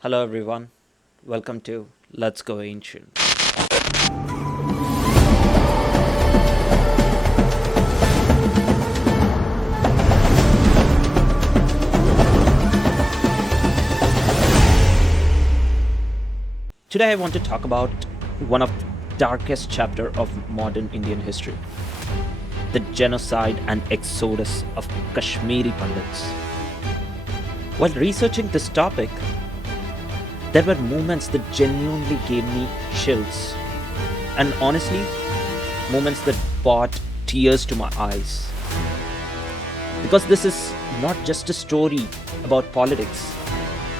Hello everyone, welcome to Let's Go Ancient. Today I want to talk about one of the darkest chapters of modern Indian history, the genocide and exodus of Kashmiri Pandits. While researching this topic, there were moments that genuinely gave me chills, and honestly, moments that brought tears to my eyes. Because this is not just a story about politics,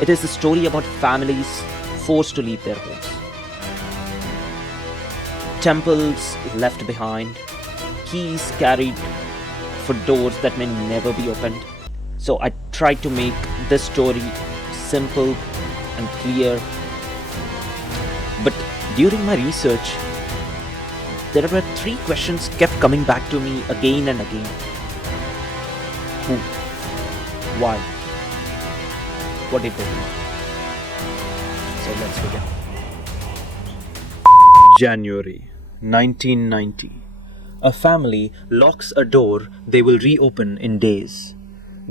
it is a story about families forced to leave their homes, temples left behind, keys carried for doors that may never be opened. So I tried to make this story simple and clear. But during my research, there were three questions kept coming back to me again and again. Who? Why? What did they do? So let's begin. January 1990. A family locks a door they will reopen in days.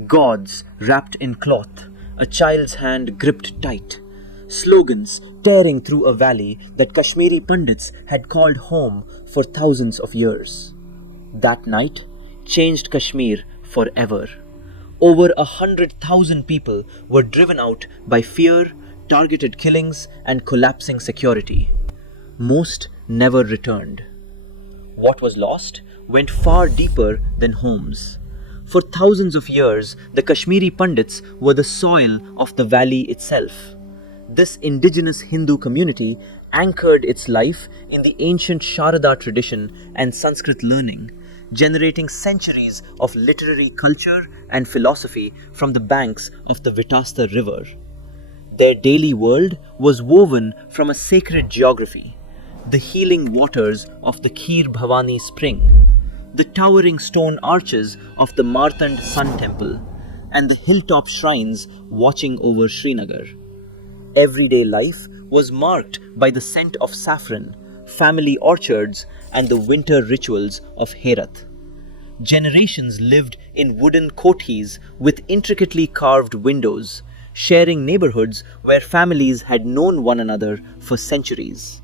Gods wrapped in cloth, a child's hand gripped tight. Slogans tearing through a valley that Kashmiri Pandits had called home for thousands of years. That night changed Kashmir forever. Over 100,000 people were driven out by fear, targeted killings, and collapsing security. Most never returned. What was lost went far deeper than homes. For thousands of years, the Kashmiri Pandits were the soil of the valley itself. This indigenous Hindu community anchored its life in the ancient Sharada tradition and Sanskrit learning, generating centuries of literary culture and philosophy from the banks of the Vitasta River. Their daily world was woven from a sacred geography, the healing waters of the Kheer Bhavani spring, the towering stone arches of the Martand Sun Temple, and the hilltop shrines watching over Srinagar. Everyday life was marked by the scent of saffron, family orchards, and the winter rituals of Herath. Generations lived in wooden kothis with intricately carved windows, sharing neighborhoods where families had known one another for centuries.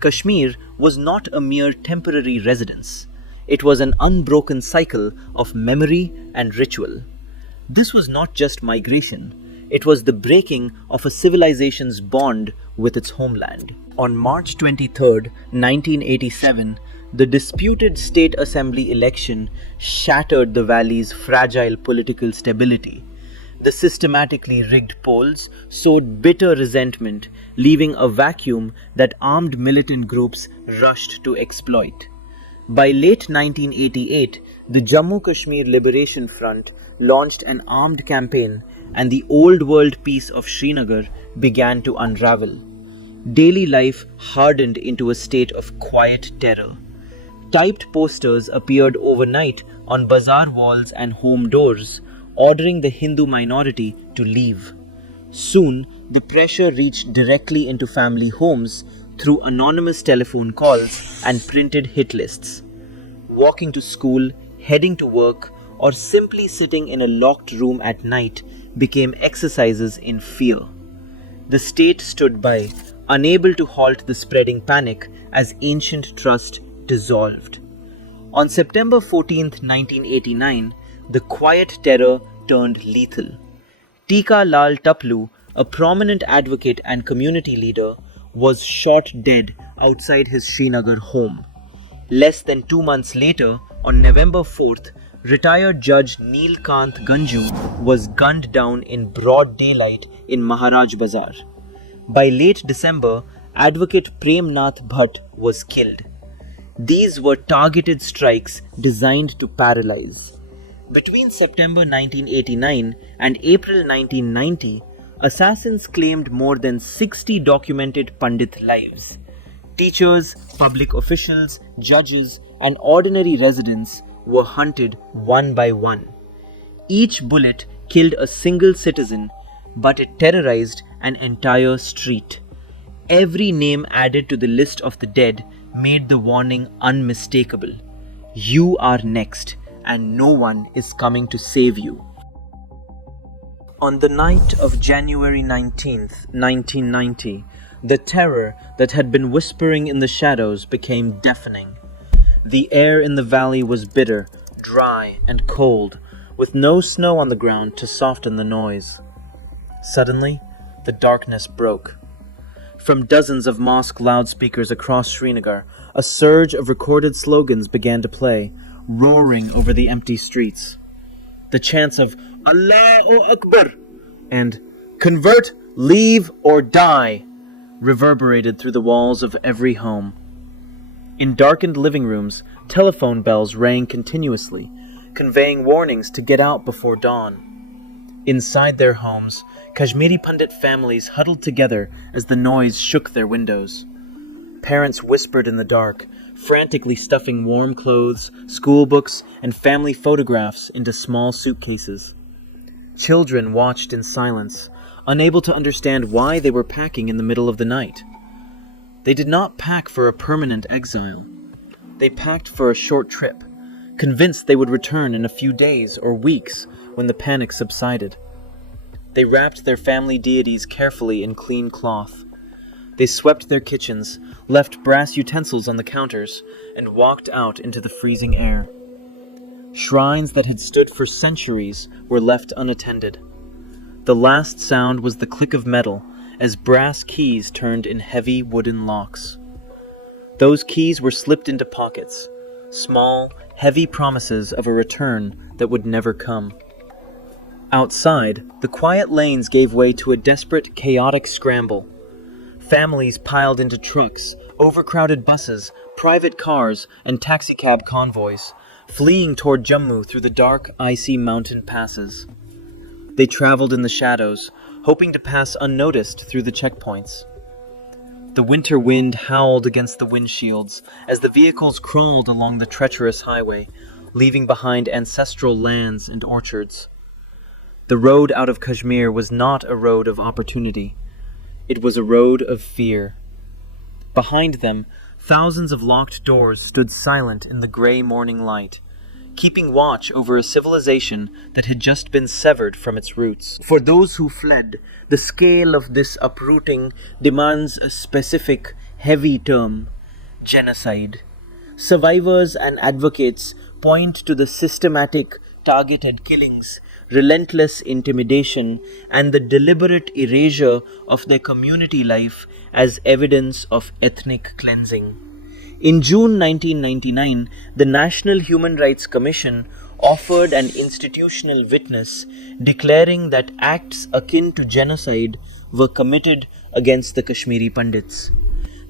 Kashmir was not a mere temporary residence. It was an unbroken cycle of memory and ritual. This was not just migration, it was the breaking of a civilization's bond with its homeland. On March 23, 1987, the disputed state assembly election shattered the valley's fragile political stability. The systematically rigged polls sowed bitter resentment, leaving a vacuum that armed militant groups rushed to exploit. By late 1988, the Jammu Kashmir Liberation Front launched an armed campaign, and the old world peace of Srinagar began to unravel. Daily life hardened into a state of quiet terror. Typed posters appeared overnight on bazaar walls and home doors, ordering the Hindu minority to leave. Soon, the pressure reached directly into family homes through anonymous telephone calls and printed hit lists. Walking to school, heading to work, or simply sitting in a locked room at night became exercises in fear. The state stood by, unable to halt the spreading panic as ancient trust dissolved. On September 14, 1989, the quiet terror turned lethal. Tika Lal Taplu, a prominent advocate and community leader, was shot dead outside his Srinagar home. Less than 2 months later, on November 4th, retired Judge Neel Kant Ganju was gunned down in broad daylight in Maharaj Bazar. By late December, Advocate Prem Nath Bhatt was killed. These were targeted strikes designed to paralyze. Between September 1989 and April 1990, assassins claimed more than 60 documented Pandit lives. Teachers, public officials, judges, and ordinary residents were hunted one by one. Each bullet killed a single citizen, but it terrorized an entire street. Every name added to the list of the dead made the warning unmistakable. You are next, and no one is coming to save you. On the night of January 19th, 1990, the terror that had been whispering in the shadows became deafening. The air in the valley was bitter, dry, and cold, with no snow on the ground to soften the noise. Suddenly, the darkness broke. From dozens of mosque loudspeakers across Srinagar, a surge of recorded slogans began to play, roaring over the empty streets. The chants of Allahu Akbar and Convert, Leave, or Die reverberated through the walls of every home. In darkened living rooms, telephone bells rang continuously, conveying warnings to get out before dawn. Inside their homes, Kashmiri Pandit families huddled together as the noise shook their windows. Parents whispered in the dark, frantically stuffing warm clothes, school books, and family photographs into small suitcases. Children watched in silence, unable to understand why they were packing in the middle of the night. They did not pack for a permanent exile. They packed for a short trip, convinced they would return in a few days or weeks when the panic subsided. They wrapped their family deities carefully in clean cloth. They swept their kitchens, left brass utensils on the counters, and walked out into the freezing air. Shrines that had stood for centuries were left unattended. The last sound was the click of metal as brass keys turned in heavy wooden locks. Those keys were slipped into pockets, small, heavy promises of a return that would never come. Outside, the quiet lanes gave way to a desperate, chaotic scramble. Families piled into trucks, overcrowded buses, private cars, and taxicab convoys, fleeing toward Jammu through the dark, icy mountain passes. They traveled in the shadows, hoping to pass unnoticed through the checkpoints. The winter wind howled against the windshields as the vehicles crawled along the treacherous highway, leaving behind ancestral lands and orchards. The road out of Kashmir was not a road of opportunity. It was a road of fear. Behind them, thousands of locked doors stood silent in the gray morning light, keeping watch over a civilization that had just been severed from its roots. For those who fled, the scale of this uprooting demands a specific, heavy term: genocide. Survivors and advocates point to the systematic, targeted killings, relentless intimidation, and the deliberate erasure of their community life as evidence of ethnic cleansing. In June 1999, the National Human Rights Commission offered an institutional witness declaring that acts akin to genocide were committed against the Kashmiri Pandits.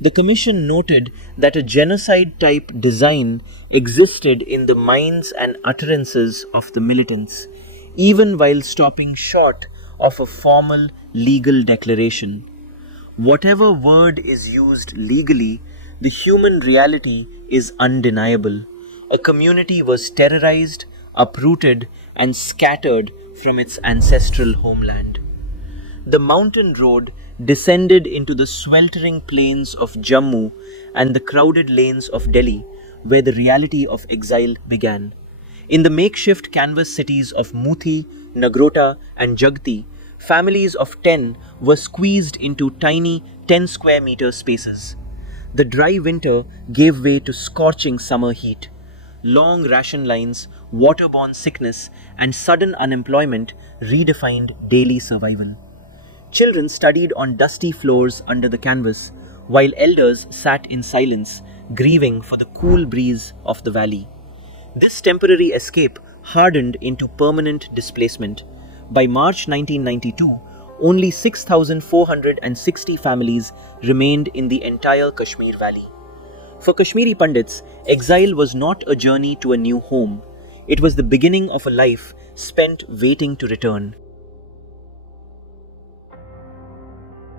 The commission noted that a genocide-type design existed in the minds and utterances of the militants, even while stopping short of a formal legal declaration. Whatever word is used legally, the human reality is undeniable. A community was terrorized, uprooted, and scattered from its ancestral homeland. The mountain road descended into the sweltering plains of Jammu and the crowded lanes of Delhi, where the reality of exile began. In the makeshift canvas cities of Muthi, Nagrota, and Jagti, families of 10 were squeezed into tiny 10-square-meter spaces. The dry winter gave way to scorching summer heat. Long ration lines, waterborne sickness, and sudden unemployment redefined daily survival. Children studied on dusty floors under the canvas, while elders sat in silence, grieving for the cool breeze of the valley. This temporary escape hardened into permanent displacement. By March 1992, only 6,460 families remained in the entire Kashmir Valley. For Kashmiri Pandits, exile was not a journey to a new home. It was the beginning of a life spent waiting to return.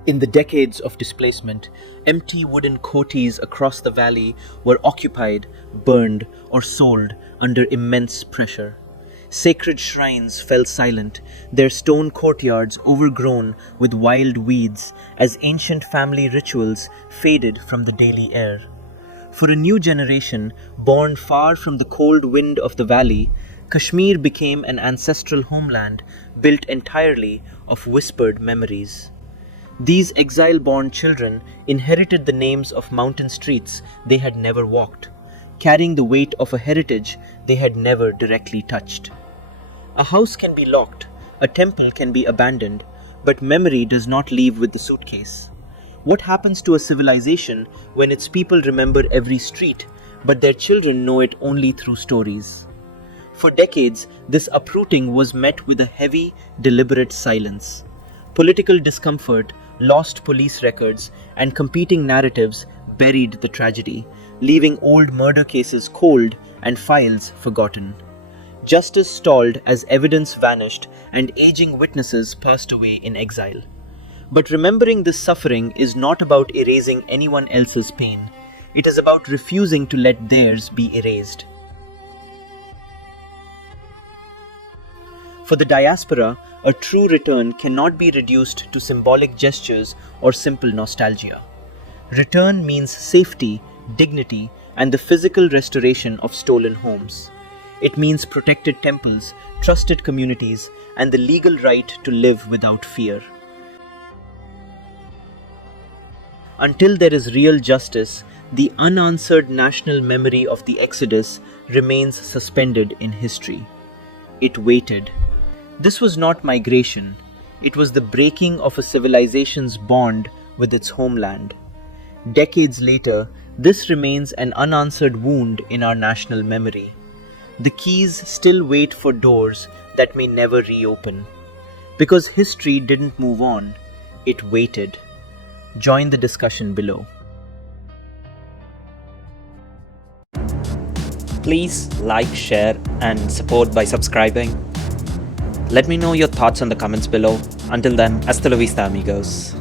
In the decades of displacement, empty wooden kotis across the valley were occupied, burned, or sold under immense pressure. Sacred shrines fell silent, their stone courtyards overgrown with wild weeds as ancient family rituals faded from the daily air. For a new generation, born far from the cold wind of the valley, Kashmir became an ancestral homeland built entirely of whispered memories. These exile-born children inherited the names of mountain streets they had never walked, carrying the weight of a heritage they had never directly touched. A house can be locked, a temple can be abandoned, but memory does not leave with the suitcase. What happens to a civilization when its people remember every street, but their children know it only through stories? For decades, this uprooting was met with a heavy, deliberate silence. Political discomfort, lost police records, and competing narratives buried the tragedy, leaving old murder cases cold and files forgotten. Justice stalled as evidence vanished and aging witnesses passed away in exile. But remembering this suffering is not about erasing anyone else's pain. It is about refusing to let theirs be erased. For the diaspora, a true return cannot be reduced to symbolic gestures or simple nostalgia. Return means safety, dignity, and the physical restoration of stolen homes. It means protected temples, trusted communities, and the legal right to live without fear. Until there is real justice, the unanswered national memory of the Exodus remains suspended in history. It waited. This was not migration. It was the breaking of a civilization's bond with its homeland. Decades later, this remains an unanswered wound in our national memory. The keys still wait for doors that may never reopen. Because history didn't move on, it waited. Join the discussion below. Please like, share, and support by subscribing. Let me know your thoughts in the comments below. Until then, hasta la vista, amigos.